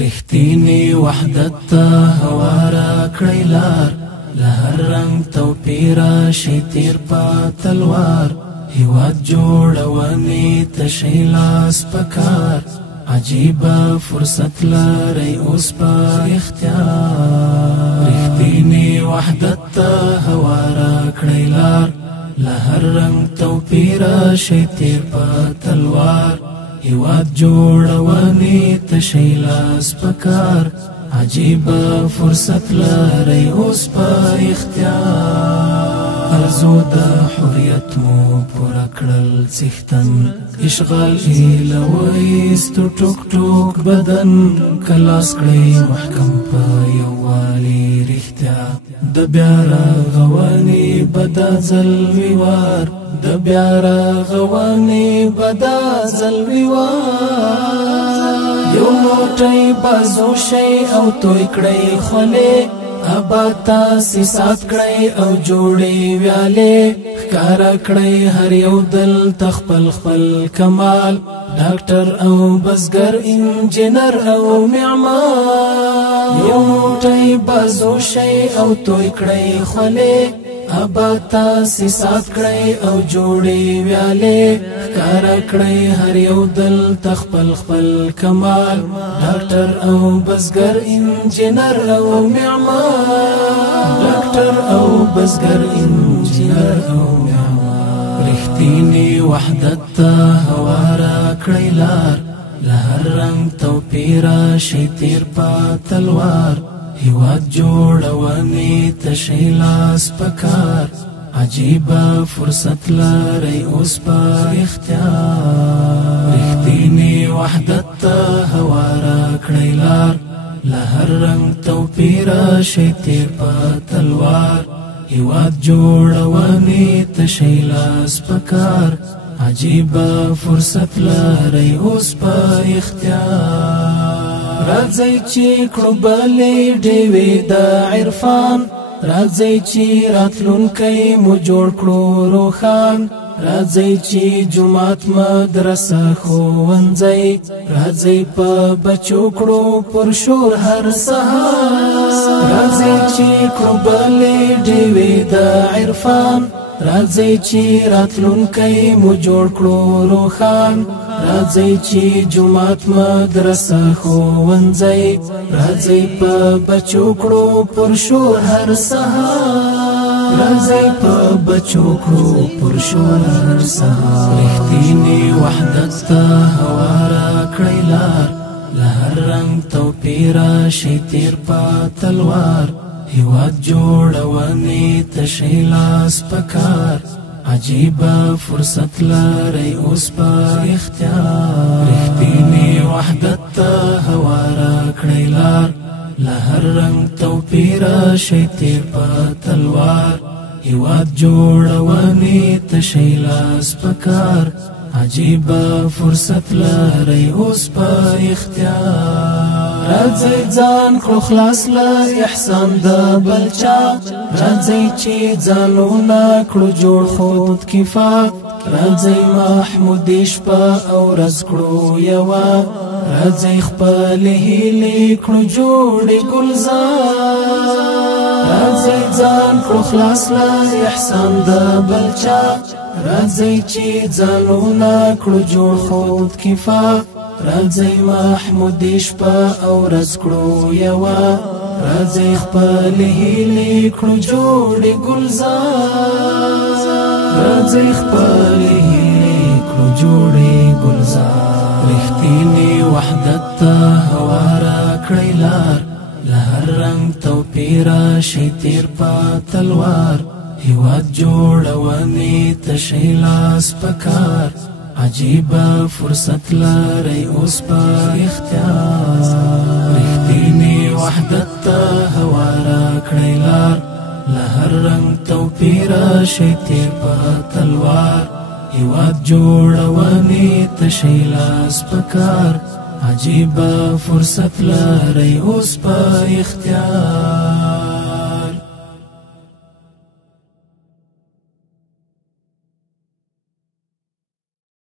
رښتینی وحدت ته هوارا کړی لار، له هر رنګ توپیر شي تیر په تلوار. هیواد جوړونې ته شي لاس په کار، عجیبه فرصت لرئ اوس په اختیار. رښتینی وحدت ته هوارا کړی لار، له هر رنګ توپیر شي تیر په تلوار. هیواد جوړونې ته شي لاس په کار، عجیبه فرصت لرئ اوس په اختیار. ارزو د حریت مو پوره کړل څښتن، اشغال ایله وایستو ټوک ټوک بدن. کلاس کړئ محکم په یووالي رښتیا، د بیا رغونې به دا ځلوي وار، د بیا رغونې به دا ځلوي وار. یو موټی بازو شئ او توی کړئ خولې، آباد تاسیسات کړئ او جوړې ویالې. ښکارا کړئ هر یو دل تخپل خپل کمال، ډاکټر او بزګر انجینر او معمار. یو موټی بازو شئ او توی کړئ خولې، آباد تاسیسات کړئ او جوړې ویالې. ښکارا کړئ هر یو دل تخپل خپل کمال، ډاکټر او بزګر انجینر او معمار. ډاکټر او بزګر انجینر او معمار. رښتینی وحدت ته هوارا کړی لار، له هر رنګ توپیر شي تیر په تلوار. هیواد جوړونې ته شي لاس په کار، عجیبه فرصت لرئ اوس په اختیار. رښتینی وحدت ته هوارا کړی لار، له هر رنګ توپیر شي تیر په تلوار. هیواد جوړونې ته شي لاس په کار، عجیبه فرصت لرئ اوس په اختیار. راځئ چې کړو بلې ډیوې د عرفان، راځئ چې راتلونکی مو جوړ کړو روښان. راځئ چې جومات مدرسه ښوونځی، راځئ په بچو کړو پرشور هر سهار. راځئ چې کړو بلې ډیوې د عرفان، راځئ چې راتلونکی مو جوړ کړو روښان. راځئ چې جومات مدرسه ښوونځی، راځئ په بچو کړو پرشور هر سهار. راځئ په بچو کړو پرشور هر سهار. رښتینی وحدت ته هوارا کړی لار، له هر رنګ توپیر شي تیر په تلوار. هیواد جوړونې ته شي لاس په کار، عجیبه فرصت لرئ اوس په اختیار. رښتینی وحدت ته هوارا کړی لار، له هر رنګ توپیر شي تیر په تلوار. هیواد جوړونې ته شي لاس په کار، عجیبه فرصت لرئ اوس په اختیار. راځئ ځان کړو خلاص له احسان د بل چا، راځئ چې ځانونه کړو جوړ خود کفا. راځئ محمودي شپه او ورځ کړو یوه، راځئ خپلې هیلې کړو جوړې ګلزار. راځئ ځان کړو خلاص له احسان د بل چا، راځئ چې ځانونه کړو جوړ خود کفا. راځئ محمودي شپه او ورځ کړو یوه، راځئ خپلې هیلې کړو جوړې ګلزار. راځئ خپلې هیلې کړو جوړې ګلزار. رښتینی وحدت ته هوارا کړی لار، له هر رنګ توپیر شي تیر په تلوار. هیواد جوړونې ته شي لاس په کار، عجیبه فرصت لرئ اوس په اختیار. رښتینی وحدت ته هوارا کړی لار، له هر رنګ توپیر شي تیر په تلوار. هیواد جوړونې ته شي لاس په کار، عجیبه فرصت لرئ اوس په اختیار.